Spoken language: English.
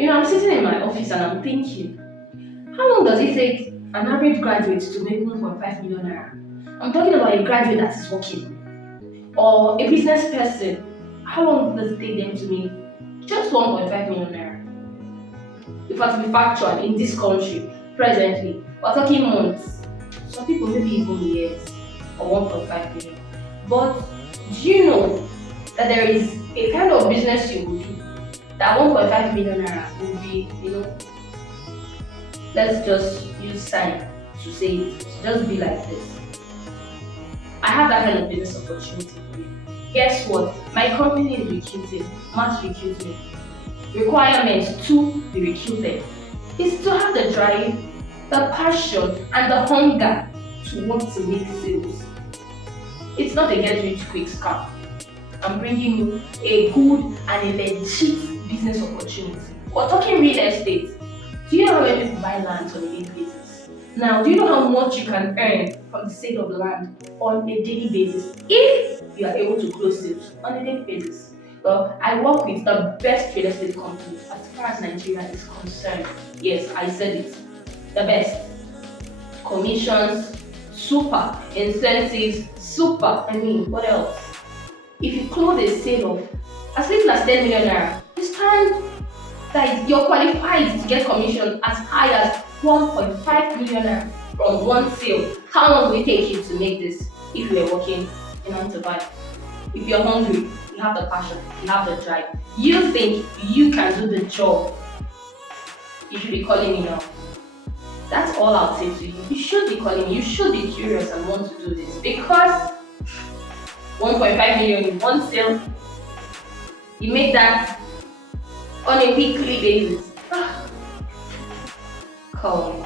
I'm sitting in my office and I'm thinking, how long does it take an average graduate to make 1.5 million naira? I'm talking about a graduate that is working or a business person. How long does it take them to make just 1.5 million naira? If I to be factual, in this country presently, we're talking months. Some people maybe even years for 1.5 million. But do you know that there is a kind of business you will do that 1.5 million naira will be, let's just use sign to say it. Just be like this. I have that kind of business opportunity for you. Guess what? My company is recruiting, mass recruitment. Requirements to be recruited is to have the drive, the passion, and the hunger to want to make sales. It's not a get rich quick scam. I'm bringing you a good and a legit business opportunity. We're talking real estate. Do you know how many people buy land on a daily basis? Now, do you know how much you can earn from the sale of land on a daily basis if you are able to close sales on a daily basis? Well, I work with the best real estate companies as far as Nigeria is concerned. Yes, I said it. The best. Commissions, super. Incentives, super. I mean, what else? If you close a sale of as little as 10 million naira, you stand that you're qualified to get commission as high as 1.5 million naira from one sale. How long will it take you to make this if you are working in 9 to 5? If you're hungry, you have the passion, you have the drive, you think you can do the job, you should be calling me now. That's all I'll say to you. You should be calling me, you should be curious and want to do this because 1.5 million in one sale, you make that on a weekly basis. Call me.